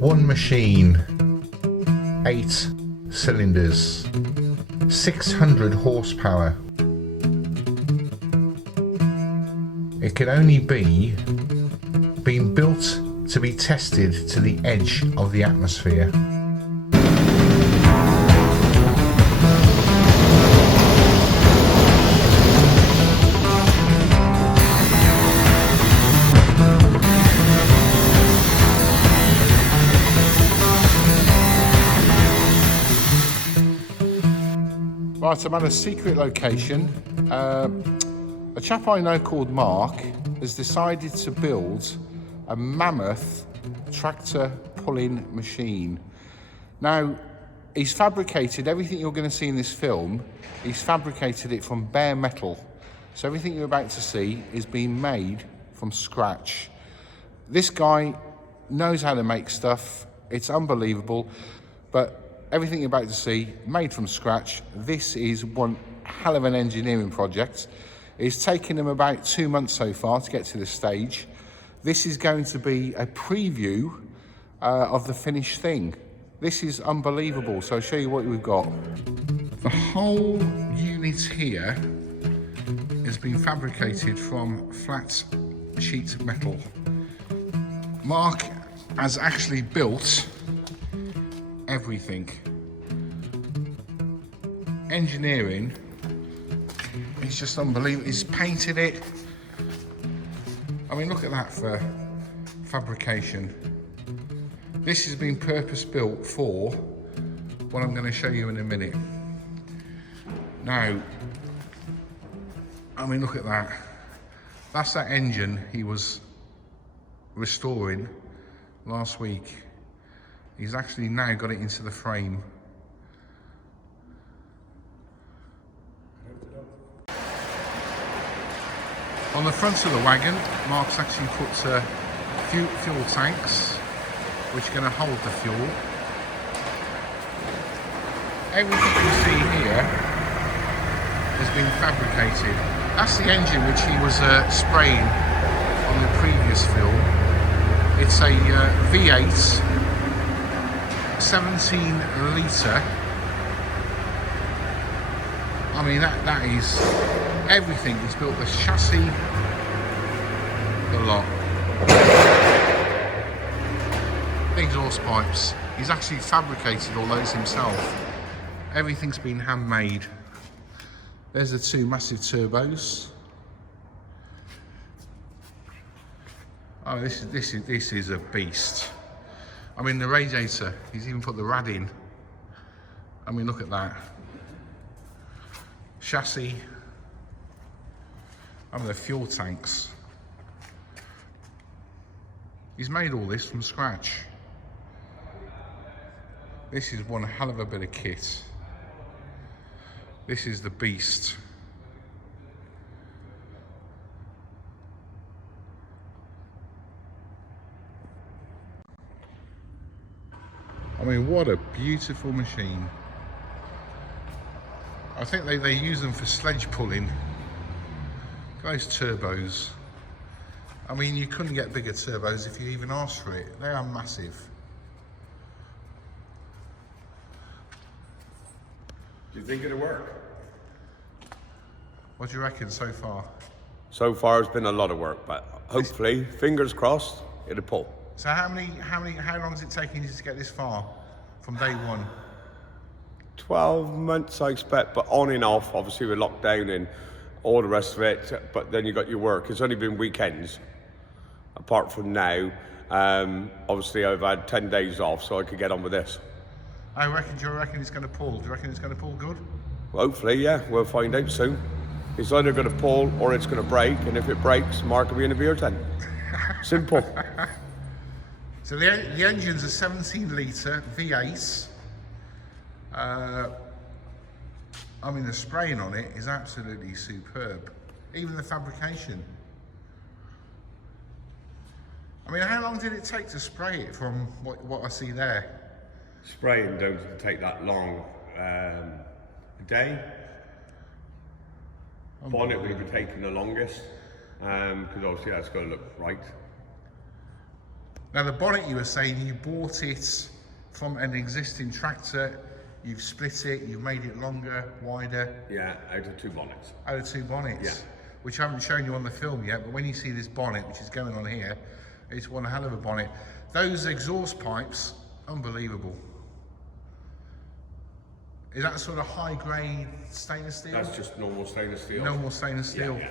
One machine, 8 cylinders, 600 horsepower. It can only be being built to be tested to the edge of the atmosphere. Right, I'm at a secret location. A chap I know called Mark has decided to build a mammoth tractor pulling machine. Now, he's fabricated everything you're going to see in this film, he's fabricated it from bare metal. So everything you're about to see is being made from scratch. This guy knows how to make stuff, it's unbelievable, but everything you're about to see, made from scratch. This is one hell of an engineering project. It's taken him about 2 months so far to get to this stage. This is going to be a preview of the finished thing. This is unbelievable, so I'll show you what we've got. The whole unit here has been fabricated from flat sheet metal. Mark has actually built everything. Engineering is just unbelievable. He's painted it. I mean, look at that for fabrication. This has been purpose built for what I'm going to show you in a minute. Now, I mean, look at that. That's that engine he was restoring last week. He's actually now got it into the frame. On the front of the wagon, Mark's actually put fuel tanks, which are going to hold the fuel. Everything you see here has been fabricated. That's the engine which he was spraying on the previous film. It's a V8. 17 litre. I mean, that is everything. He's built the chassis, the lot. Exhaust pipes. He's actually fabricated all those himself. Everything's been handmade. There's the 2 massive turbos. Oh, this is a beast. I mean, the radiator, he's even put the rad in. I mean, look at that. Chassis. I mean, the fuel tanks. He's made all this from scratch. This is one hell of a bit of kit. This is the beast. I mean, what a beautiful machine. I think they use them for sledge pulling. Those turbos. I mean, you couldn't get bigger turbos if you even asked for it. They are massive. Do you think it'll work? What do you reckon so far? So far, it's been a lot of work, but hopefully, fingers crossed, it'll pull. So how long has it taken you to get this far from day one? 12 months, I expect, but on and off. Obviously, we're locked down and all the rest of it, but then you got your work. It's only been weekends, apart from now. Obviously, I've had 10 days off, so I could get on with this. Do you reckon it's going to pull? Do you reckon it's going to pull good? Well, hopefully, yeah, we'll find out soon. It's either going to pull or it's going to break, and if it breaks, Mark will be in a beer tent. Simple. So the engine's a 17 litre V8. I mean, the spraying on it is absolutely superb. Even the fabrication. I mean, how long did it take to spray it from what I see there? Spraying don't take that long. A day. Bonnet will be taking the longest, because obviously that's got to look right. Now the bonnet, you were saying you bought it from an existing tractor, you've split it, you've made it longer, wider. Yeah, out of 2 bonnets. Out of 2 bonnets? Yeah. Which I haven't shown you on the film yet, but when you see this bonnet, which is going on here, it's one hell of a bonnet. Those exhaust pipes, unbelievable. Is that sort of high grade stainless steel? That's just normal stainless steel. Normal stainless steel. Yeah.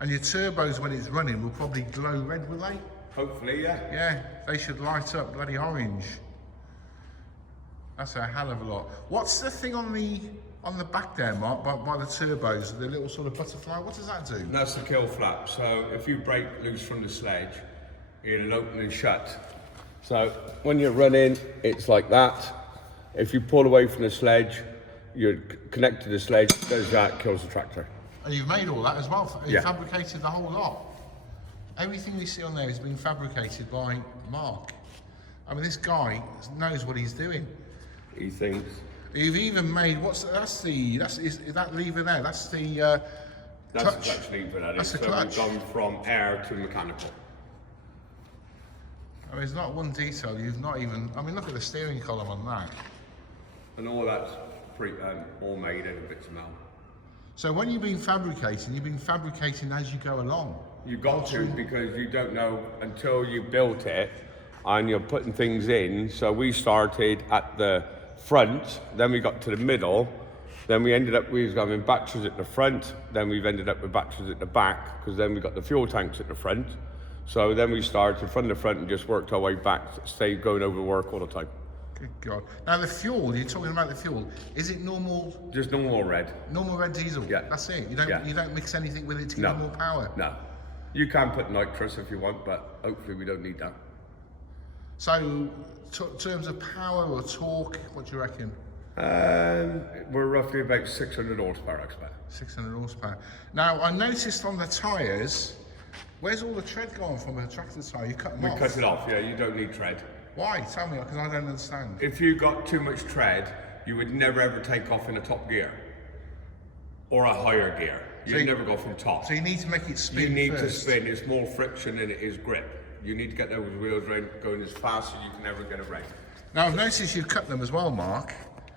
And your turbos, when it's running, will probably glow red, will they? Hopefully, yeah. Yeah, they should light up bloody orange. That's a hell of a lot. What's the thing on the back there, Mark, by the turbos, the little sort of butterfly? What does that do? That's the kill flap. So if you break loose from the sledge, it'll open and shut. So when you're running, it's like that. If you pull away from the sledge, you're connected to the sledge, does that, kills the tractor. And you've made all that as well? You Yeah. fabricated the whole lot? Everything we see on there has been fabricated by Mark. I mean, this guy knows what he's doing. He thinks. You've even made, is that lever there? That's the That's clutch. the clutch lever, that That's is. the So clutch. we've gone from air to mechanical. I mean, there's not one detail you've not even, I mean, look at the steering column on that. And all that's all made out of bits of metal. So when you've been fabricating as you go along. You've got to, because you don't know until you built it and you're putting things in. So we started at the front, then we got to the middle, then we ended up with having batteries at the front, then we've ended up with batteries at the back, because then we got the fuel tanks at the front. So then we started from the front and just worked our way back, stayed going over work all the time. Good God. Now the fuel, you're talking about the fuel, is it normal? Just normal red. Normal red diesel? Yeah. That's it? You don't mix anything with it to give it more power? No. You can put nitrous if you want, but hopefully we don't need that. So, in terms of power or torque, what do you reckon? We're roughly about 600 horsepower, I expect. 600 horsepower. Now, I noticed on the tyres, where's all the tread gone from a tractor tyre? You cut them off? We cut it off, yeah, you don't need tread. Why? Tell me, because I don't understand. If you got too much tread, you would never ever take off in a top gear or a higher gear. You'd never go from top. So you need to make it spin. You need first. to spin. It's more friction than it is grip. You need to get those wheels around going as fast as you can ever get around. Now I've noticed you've cut them as well, Mark.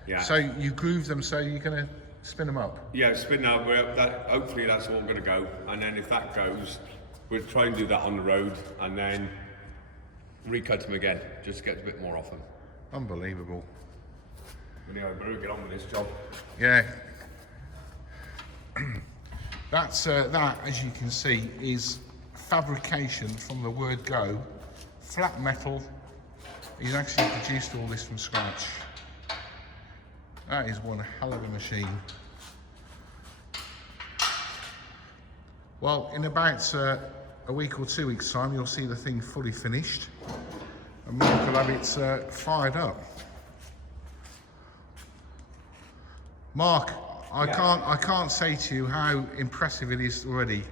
Yeah. So you groove them, so you're going to spin them up. Yeah, spin now. Hopefully that's all going to go. And then if that goes, we'll try and do that on the road and then recut them again, just to get a bit more off them. Unbelievable. Anyway, better get on with this job. Yeah. That, as you can see, is fabrication from the word go. Flat metal. He's actually produced all this from scratch. That is one hell of a machine. Well, in about a week or 2 weeks' time, you'll see the thing fully finished, and Mark will have it fired up. Mark, I can't say to you how impressive it is already.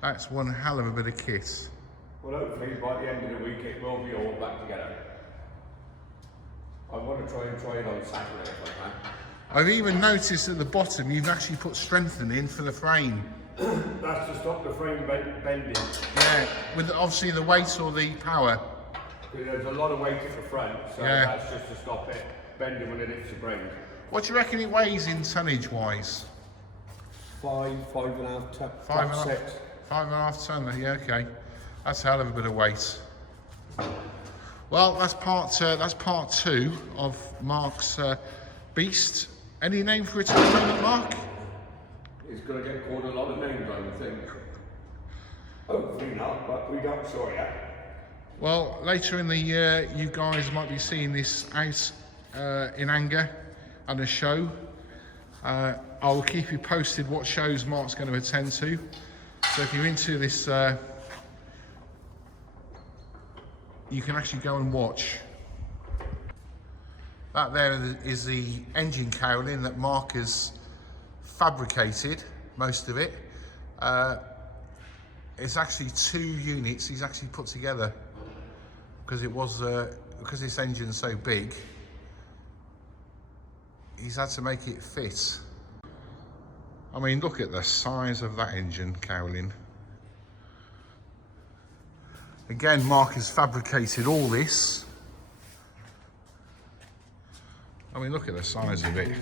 That's one hell of a bit of kit. Well, hopefully by the end of the week it will be all back together. I want to try it on Saturday if I can. I've even noticed at the bottom you've actually put strengthening in for the frame. That's to stop the frame bending. Yeah, with obviously the weight or the power. There's a lot of weight at the front, so Yeah. that's just to stop it bending when it hits the ground. What do you reckon it weighs in tonnage wise? 5.5 ton. 5.5. 5.5 ton, yeah, okay. That's a hell of a bit of weight. Well, that's part 2 of Mark's beast. Any name for it at the moment, Mark? It's going to get called a lot of names, I would think. Hopefully not, but we don't sure yet. Well, later in the year, you guys might be seeing this out in anger and a show. I'll keep you posted what shows Mark's going to attend to. So if you're into this, you can actually go and watch. That there is the engine cowling that Mark has fabricated, most of it. It's actually 2 units he's actually put together because it was because this engine's so big. He's had to make it fit. I mean, look at the size of that engine cowling. Again, Mark has fabricated all this. I mean, look at the size of it.